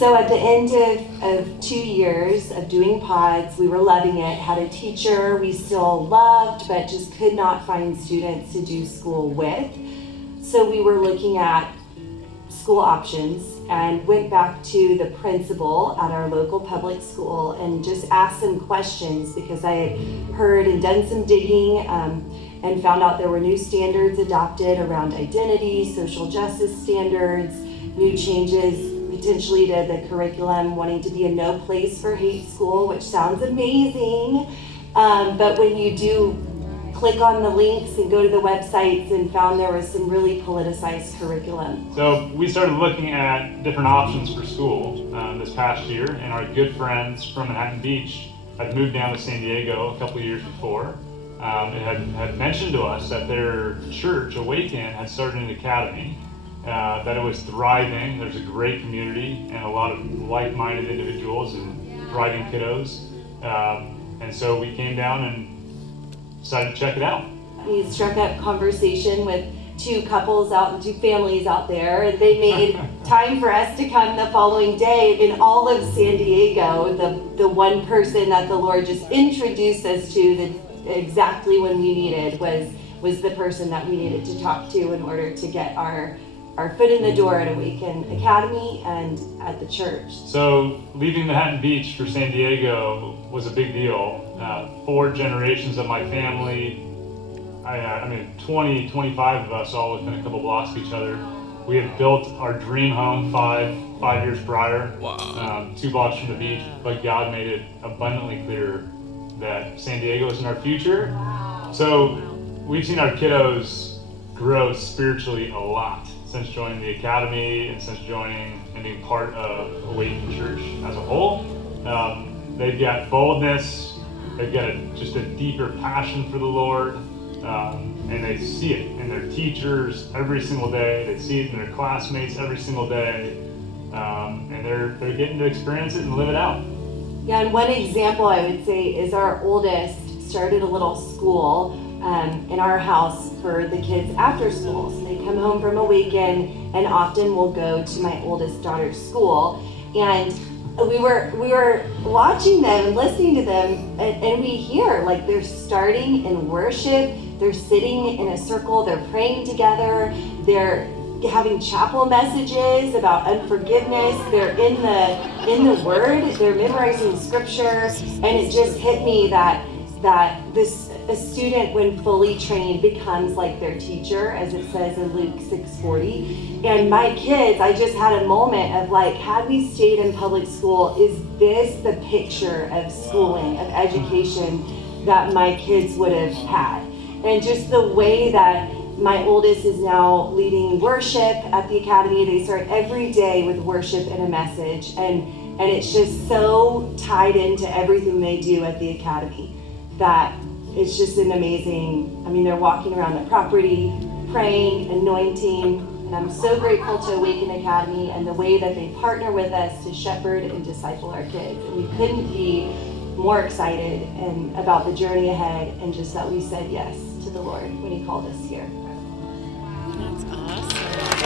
So at the end of 2 years of doing pods, we were loving it, had a teacher we still loved, but just could not find students to do school with. So we were looking at school options and went back to the principal at our local public school and just asked some questions because I had heard and done some digging and found out there were new standards adopted around identity, social justice standards, new changes potentially to the curriculum, wanting to be a no place for hate school, which sounds amazing. But when you do click on the links and go to the websites, and found there was some really politicized curriculum. So we started looking at different options for school this past year, and our good friends from Manhattan Beach had moved down to San Diego a couple of years before. It had mentioned to us that their church, Awaken, had started an academy, that it was thriving. There's a great community and a lot of like-minded individuals and thriving kiddos. And so we came down and decided to check it out. We struck up conversation with two families out there, and they made time for us to come the following day. In all of San Diego, the one person that the Lord just introduced us to exactly when we needed was the person that we needed to talk to in order to get our foot in the door at Awaken Academy and at the church. So leaving Manhattan Beach for San Diego was a big deal. 4 generations of my family, 20, 25 of us all within a couple blocks of each other. We had built our dream home five years prior, 2 blocks from the beach, but God made it abundantly clear that San Diego is in our future. So we've seen our kiddos grow spiritually a lot since joining the academy and since joining and being part of Awaken Church as a whole. They've got boldness, they've got just a deeper passion for the Lord, and they see it in their teachers every single day. They see it in their classmates every single day, and they're getting to experience it and live it out. Yeah, and one example I would say is our oldest started a little school in our house for the kids after school. So they come home from Awaken and often will go to my oldest daughter's school. And we were watching them and listening to them, and we hear like they're starting in worship, they're sitting in a circle, they're praying together, they're having chapel messages about unforgiveness, they're in the Word, they're memorizing scripture, and it just hit me that a student, when fully trained, becomes like their teacher, as it says in Luke 6:40. And my kids, I just had a moment of like, had we stayed in public school, is this the picture of schooling, of education that my kids would have had? And just the way that my oldest is now leading worship at the academy. They start every day with worship and a message, and it's just so tied into everything they do at the academy that it's just an amazing, they're walking around the property, praying, anointing, and I'm so grateful to Awaken Academy and the way that they partner with us to shepherd and disciple our kids. And we couldn't be more excited and about the journey ahead, and just that we said yes to the Lord when He called us here. That's awesome.